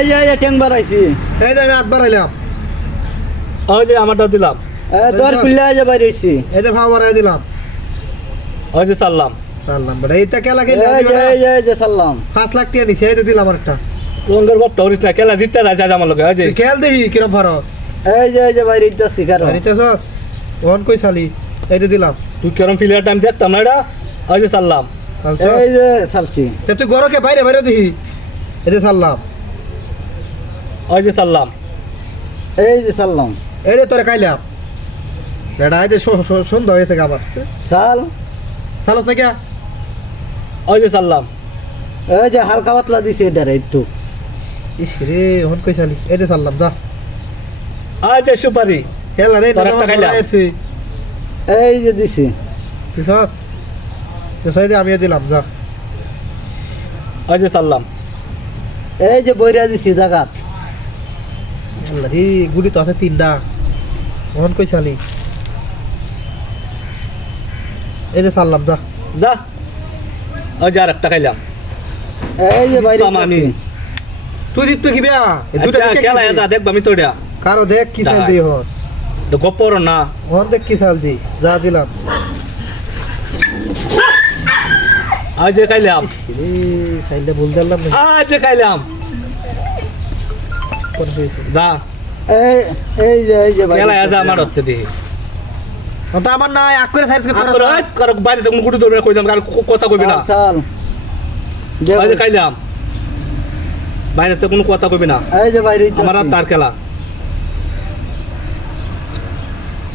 এই যে ট্যাং বাড়াইছি। এই যে আমি হাত বাড়াইলাম। ওই যে আমারটা দিলাম। তোর পিল্লা যে বাইরে হইছি। এই যে ভাও বাড়াই দিলাম। ওই যে চাললাম। সাল্লাম বড় এইটা কেলা খেলে এই যে সাল্লাম। 5 লাখ টাকা নিছে এই যে দিলাম আরেকটা। রঙের বাপটা হরিস না খেলা জিততে যায় আমার লগে। ওই যে তুই খেল দেখি কিরম পারো। এই যে বাইরে হইতাছি কারো। নিতেছস ওন কই চালি এই যে দিলাম। তুই কেরম ফিলিয়ার টাইম দেখতাম না এটা। ওই যে চাললাম। এই যে সালছি। তে তুই গরকে বাইরে বাইরে দেখি এই যে সাল্লাম। ওই যে চাললাম। এই যে সাল্লাম। এই যে তোরে খাইলাম বেড়া এই যে সন্ধ্যা হয়ে থেকে আবার সাল। চালস না কে ওই যে চাললাম। এই যে হালকা পাতলা দিছি এটারে একটু। ইস রে ওন কই চালি এই যে সাল্লাম যা ওই যে সুপারি। খেলা রে তোর একটা খাইলাম। এই যে দিছি। পিছস তো সাই দে আমিও দিলাম যা ওই যে চাললাম। এই যে বইরা দিছি জাগাত। আল্লাহ রে গুলি তো আছে 3টা ওন কই চালি এই যে সাল্লাম যা যা। ওই যে আর একটা খাইলাম। এই যে বাইরে দিতাম আমি। হইতাছি। তুই জিতবে কি বেয়া এই দুটো আচ্ছা খেলা এটা দেখবা আমি তো এটা কারো দেখ কি চাল দি হর গপ্পর না। ওন দেখ কি চাল দি যা দিলাম ওই যে খাইলাম। রে চাইলে ভুল দিলাম না ওই যে খাইলাম। কোন হইছে যা এই যে বাইরে খেলা এটা হইতাছি। আমার হচ্ছে দেখি। তো আমার নাই আক করে সাইজ আর করে কারো বাড়িতে কোনো গুটি ধরবে না, কইলাম আর কথা কইবি না। চাল। যে ওই যে খাইলাম। বাইরেতে কোনো কথা কইবি না। এই যে বাইরে হইতাছি। আমার আর তার খেলা।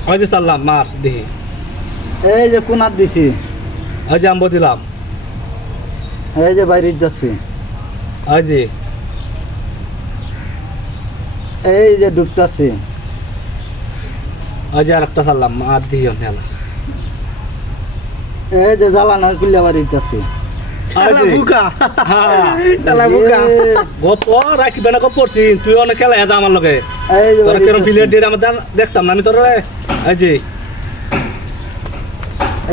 ওই যে চাললাম মার দেখি। এই যে কোনাত দিছি। ওই যে আম্ব দিলাম। এই যে বাইরে হইতাছি। ওই যে এই যে ডুবতাছি। ওই যে আর একটা চাললাম আর দিও খেলা। এই যে জ্বালানা কুল্লা বাড়ি হইতাছি। খেলা বুকা হ্যাঁ খেলা বুকা গপ রাখবে না গপ পড়ছি তুই অনেক খেলা এটা আমার লগে। এই যে তোরা বাইরে কেরম ফিলিয়ার হইতাছি। দিয়ে আমার দেখতাম না আমি তোর। এই যে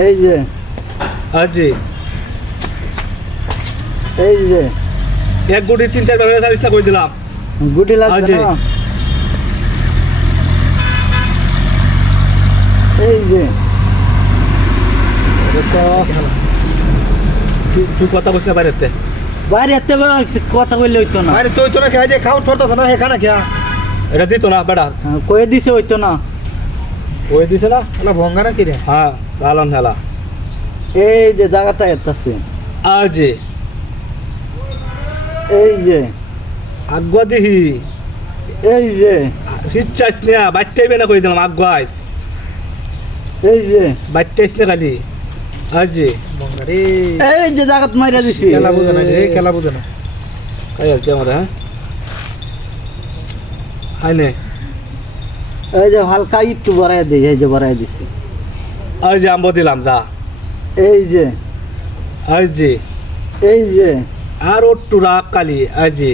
এই যে ওই যে এই যে এক গুটি 3-4 বার সারিস না কই দিলাম। গুটি লাগবে এই যে। না। এই যে তুই কথা বলছিস না বাইরেতে। বাইরে এত কথা কইলে হইতো না। আরে তুই তোরা খাই যে খাও পড়তাছ না হে খানা খেয়া এটা দিত না বেটা। কয়ে দিছে হইতো না। ওই দিছে না। এলা ভঙ্গা না কি রে হ্যাঁ চালন খেলা। এই যে জায়গাটা এতাছে। আর যে এই যে আগুয়া দিহি এই যে ইচ্ছাইস না বাচ্চাইবে না কই দিলাম আগুয়াইস এই যে বাচ্চাইস না খালি। আর যে ভঙ্গা রে এই যে জায়গাত মাইরা দিছি। খেলা বুঝে না রে খেলা বুঝে না খাই আছে আমার। হ্যাঁ খাই নে। এই যে হালকা একটু বাড়াই দিই। এই যে বাড়াই দিছি। আর যে আম্ব দিলাম যা। এই যে আর যে এই যে আর একটু রাগ কালি। আর যে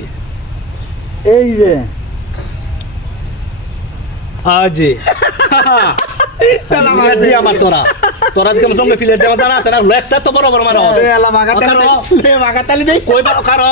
এই যে আর যে ফিলিয়ার দিয়ে আমার তোরা তোরা আজকে আমার সঙ্গে ফিলিয়ার দিয়ে আমার জানা আছে না। লেক্সার তো বড় বড় মারো। এলা ভাগাতালি দে কই বারো কারো